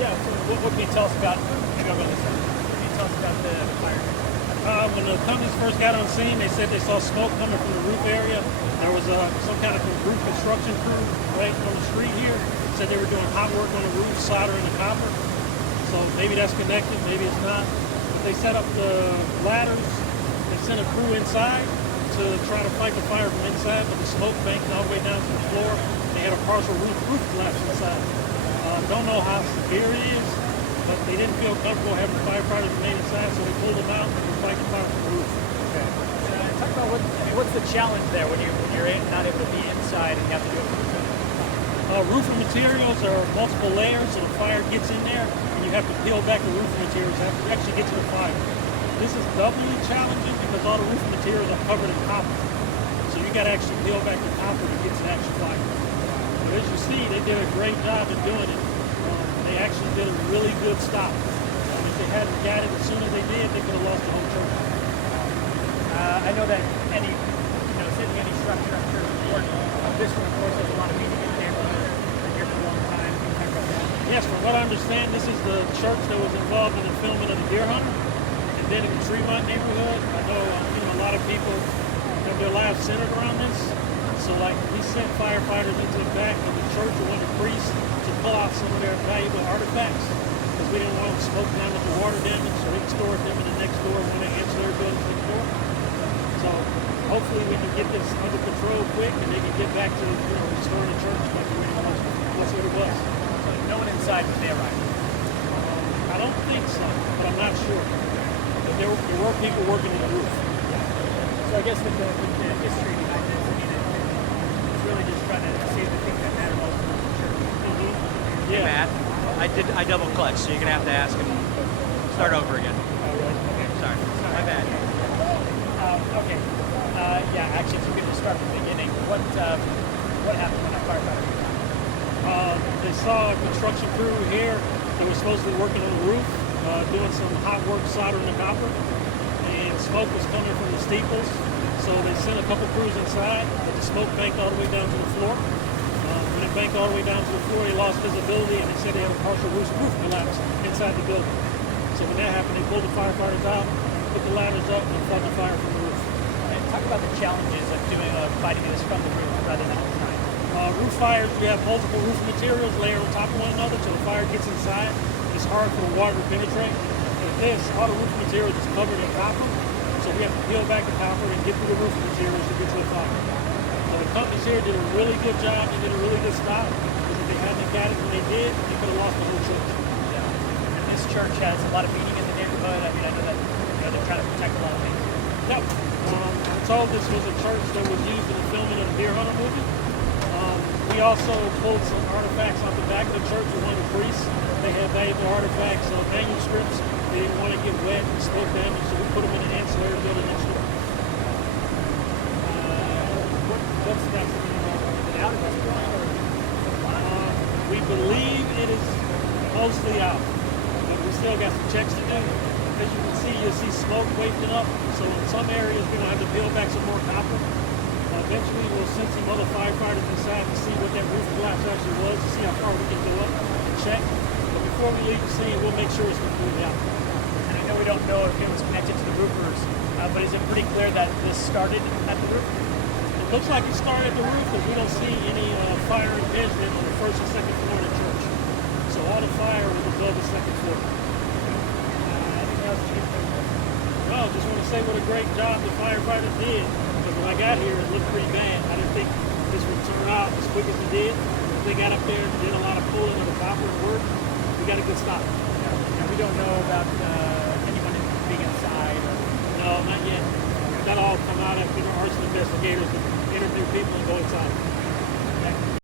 Yeah, so what can you tell us about, maybe I'll go this way. What can you tell us about the fire? When the companies first got on scene, they said they saw smoke coming from the roof area. There was some kind of roof construction crew right on the street here. Said they were doing hot work on the roof, soldering the copper. So maybe that's connected, maybe it's not. But they set up the ladders. They sent a crew inside to try to fight the fire from inside, but the smoke banked all the way down to the floor. They had a partial roof collapse inside. Don't know how severe it is, but they didn't feel comfortable having the firefighters remain inside, so they pulled them out and were fighting the fire from the roof. Okay. Talk about what's the challenge there when you're not able to be inside and you have to do it from the roofing materials are multiple layers, so the fire gets in there, and you have to peel back the roofing materials after you actually get to the fire. This is doubly challenging because all the roofing materials are covered in copper. So you got to actually peel back the copper to get to the actual fire. But as you see, they did a great job in doing it. They actually did a really good stop. If they hadn't got it as soon as they did, they could have lost the whole church. I know that saving any structure, I'm sure is important. This one, of course, has a lot of meaning in the neighborhood. Been here for a long time. Can you talk about that? Yes, from what I understand, this is the church that was involved in the filming of the Deer Hunter. And then in the Tremont neighborhood, I know a lot of people have their lives centered around this. So like we sent firefighters into the back of the church or one of the priests to pull out some of their valuable artifacts because we didn't want them smoke down with the water damage, so we stored them in the next door, one of the ancillary buildings next door. So hopefully we can get this under control quick and they can get back to restoring the church like the way it was. So no one inside when they arrived? I don't think so, but I'm not sure. But there were people working in the roof. So I guess with the history behind this, it's really just trying to save the things that matter most for the church. Mm-hmm. Yeah. Hey, Matt, I double clicked, so you're gonna have to ask him. Start over again. Oh, really? Okay. Sorry. My bad. Okay. Yeah, actually, if you could just start from the beginning. What happened when a firefighter came out? They saw a construction crew here. They were supposed to be working on the roof, doing some hot work soldering the copper, and smoke was coming from the steeples. So they sent a couple crews inside, but the smoke banked all the way down to the floor. When it banked all the way down to the floor, they lost visibility, and they said they had a partial roof collapse inside the building. So when that happened, they pulled the firefighters out, put the ladders up, and fought the fire from the roof. And talk about the challenges of fighting this from the roof rather than outside. Roof fires, you have multiple roof materials layered on top of one another, so the fire gets inside. It's hard for the water to penetrate. With this, all the roof materials is covered in copper, so we have to peel back the copper and get through the roof materials to get to the fire. The companies here did a really good job. They did a really good stop, because if they hadn't got it when they did, they could have lost the whole church. Yeah. And this church has a lot of meaning in the neighborhood. I mean, I know that they're trying to protect a lot of things. Yep. I told this was a church that was used in the filming of the Deer Hunter movie. We also pulled some artifacts off the back of the church with one of the priests. They had valuable artifacts, manuscripts. They didn't want to get wet and smoke damage, so we put them in an ancillary building next door. What's next? Is it out at this point? We believe it is mostly out, but we still got some checks to do. As you can see, you'll see smoke wafting up. So in some areas, we're going to have to peel back some more copper. Eventually, we'll send some other firefighters inside to see what that roof collapse actually was, to see how far we can go up and check. But before we leave the scene, we'll make sure it's completely out. And I know we don't know if it was connected to the roofers, but is it pretty clear that this started at the roof? It looks like it started at the roof because we don't see any fire engagement on the first and second floor of the church. So all the fire was above the second floor. Anything else you can think of? Well, just want to say what a great job the firefighters did. Because when I got here, it looked pretty bad. I didn't think this would turn out as quick as it did. They got up there and did a lot of pulling of the copper and work. We got a good stop. And we don't know about anyone being inside? No, not yet. That'll all come out after the arson investigators interview people and go inside.